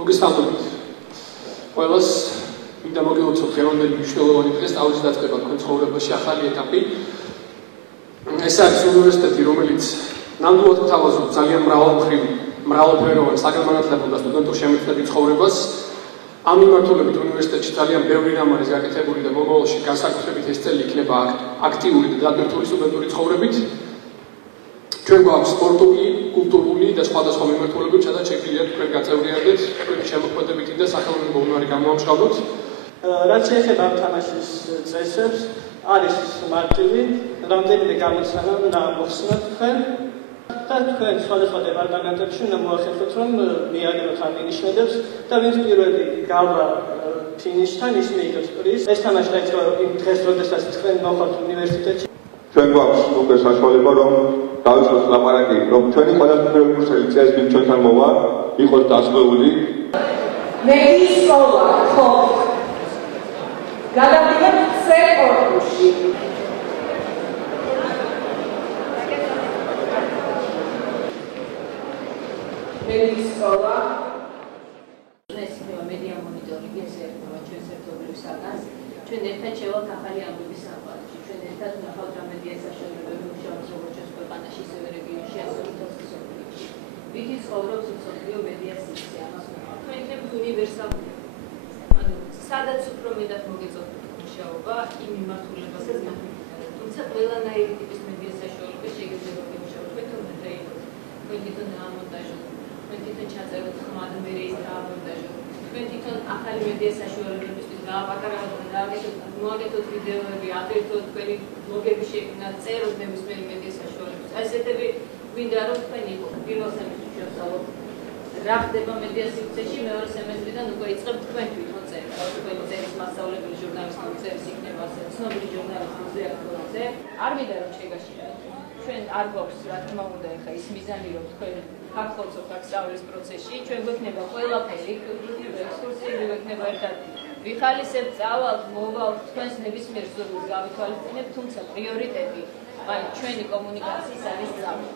მოგესალმებით. ყველას მინდა მოგეოცოთ დღევანდელი მნიშვნელოვანი დღეს თავის დაწყება თქვენ ცხოვრებაში ახალი ეტაპი. ეს არის უნივერსიტეტი, რომელიც ნამდვილად გვთავაზობს ძალიან მრავალფეროვან საგანმანათლებლო და სტუდენტურ შემეცნებითი ცხოვრებას. ამ მიმართულებით უნივერსიტეტში ძალიან ბევრი რამ არის გაკეთებული და მომავალში განსაკუთრებით ეს წელი იქნება აქტიური და დატვირთული სტუდენტური ცხოვრებით. ჩვენ გვაქვს სპორტული, კულტურული და სხვადასხვა მიმართულებებით, სადაც შეგვიძლია თქვენ გაწევრიანდეთ, თქვენი შემოქმედებითი და სახელმწიფო უნარი გამოამშრალოთ. რაც შეეხება ამ თამაშის წესებს, არის მარტივი, რამდენიმე გამოცანა უნდა მოხსნათ თქვენ და თქვენ სხვადასხვა დეპარტამენტებში უნდა მოახერხოთ, რომ მიაგებოთ ამ ინიშნებებს და ვინც პირველი გავა ფინიშთან ის მიიღებს პრიზს. ეს თამაში დაიწყო იმ დღეს, როდესაც თქვენ მოხართ უნივერსიტეტში. ჩვენ გვაქვს უკვე საშუალება, რომ დავიწყოთ ლაპარაკი, რომ ჩვენი ყველაფერი კურსელი წეს ვინ ჩვენთან მოვა, იყოს დასწრებული. მე ისოლა ხო გადავიდეთ სექტორში. მე ისოლა ეს მედია მონიტორინგი ეს ერთობა ჩვენს ერთობლივ საგანს. ჩვენ ერთად შევალთ ახალი ამბების სამყაროში. ჩვენ ერთად ვნახავთ რა მედია საშუალებები მუშაობს როგორც ჩვენს ქვეყანაში, ისევე რეგიონში, ასევე მსოფლიოში. ვიგი ცხოვრობს მსოფლიო მედია სივრცე, ამას ვნახავთ. თქვენ იქნებით უნივერსალური. ანუ სადაც უფრო მეტად მოგეწოდოთ მუშაობა იმ მიმართულებასაც გამოგიტანოთ. თუმცა ყველანაირი ტიპის მედია საშუალება შეიძლება გიმუშაოთ. თქვენ თვითონ რეჟისორ, თქვენ თვითონ ამონტაჟოთ, თქვენ თვითონ ჩაწეროთ ხმად მე ის დაამონტაჟოთ. თქვენ თვითონ ახალი მედია საშუალებებისთვის გააპატარავოთ და მოაკეთოთ ვიდეოები, აკეთოთ თქვენი ბლოგები შექმნათ, წეროთ ნებისმიერი მედია საშუალებებს. ესეთები გვინდა რომ თქვენ იყო პირველ სემესტრში შევსწავლოთ რა ხდება მედია სივრცეში, მეორე სემესტრიდან უკვე იწყებთ თქვენ თვითონ წერას. თქვენი წერის მასწავლებელი ჟურნალისტური წერის იქნება ასე ცნობილი ჟურნალისტური რეაქტორზე. არ მინდა რომ შეგაშინოთ. ჩვენ არ გვაქვს რა თქმა უნდა ეხა ის მიზანი რომ თქვენ გახოცოთ აქ სწავლის პროცესში, ჩვენ გვექნება ყველაფერი, ექსკურსიები გვექნება ერთად ვიხალისებთ, წავალთ, მოვალთ, თქვენს ნებისმიერ ზრუნვას გავითვალისწინებთ, თუმცა პრიორიტეტი, აი ჩვენი კომუნიკაციის არის სწავლა.